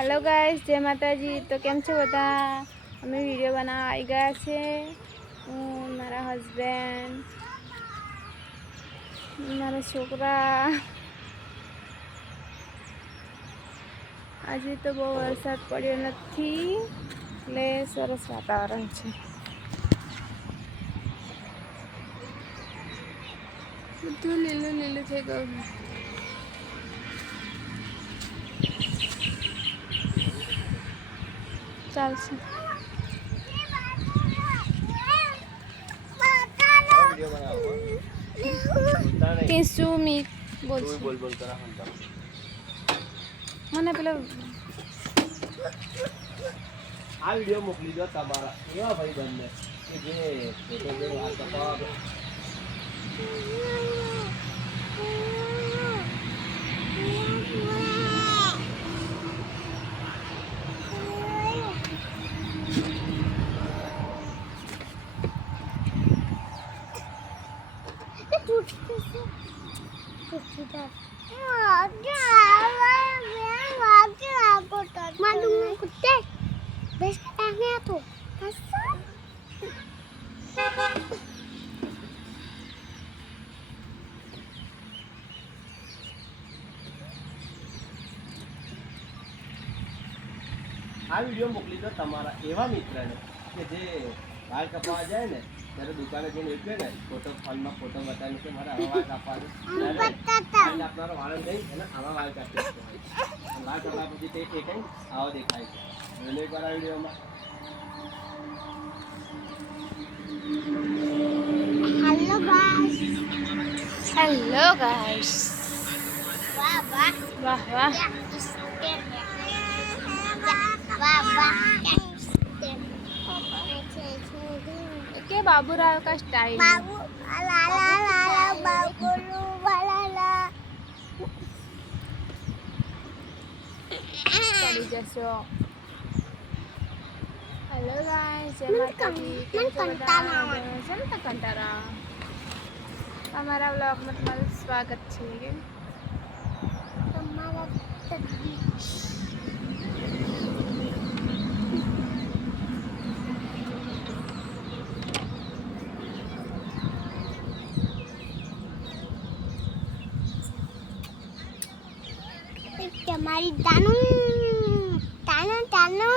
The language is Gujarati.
हेलो गाइस, जय माता जी। तो केम छो बता? अमे वीडियो बनावा आई गया छे। मारा हस्बेंड, मारा छोकरा। आज तो बहुत वरसाद पड़्यो नथी એટલે સરસ વાતાવરણ છે। બધું લીલું લીલું થઈ ગયું। ચાલશે કેસુ મી બોલ બોલ બોલ કરા મને પેલો આ વિડિયો મોકલી દો તમારા એવા ભાઈ બંને કે જે ફોટો જે આ કપાવા આ વિડિયો મોકલી દો તમારા એવા મિત્રને કે જે વાળ કપાવા જાય ને ત્યારે દુકાને જઈને એક ને ફોટો ફોનમાં ફોટો બતાવીને કે મારા આવા વાળ કાપવા છે આપનારો વાળ ગઈ અને આવા વાળ કાપી વાળ કપાવા પછી તે એક આવો દેખાય છે એટલે એક વાર આ વિડિયોમાં हेलो गाइस। वाह वाह वाह वाह के बाबूराव का स्टाइल बाबू ला ला ला बाबू वाला ला पड़ी जसो। हेलो गाइस, जय माता दी। कंटारा हमारा व्लॉग में तुम्हारा स्वागत है। हमारी तानू तानू तानू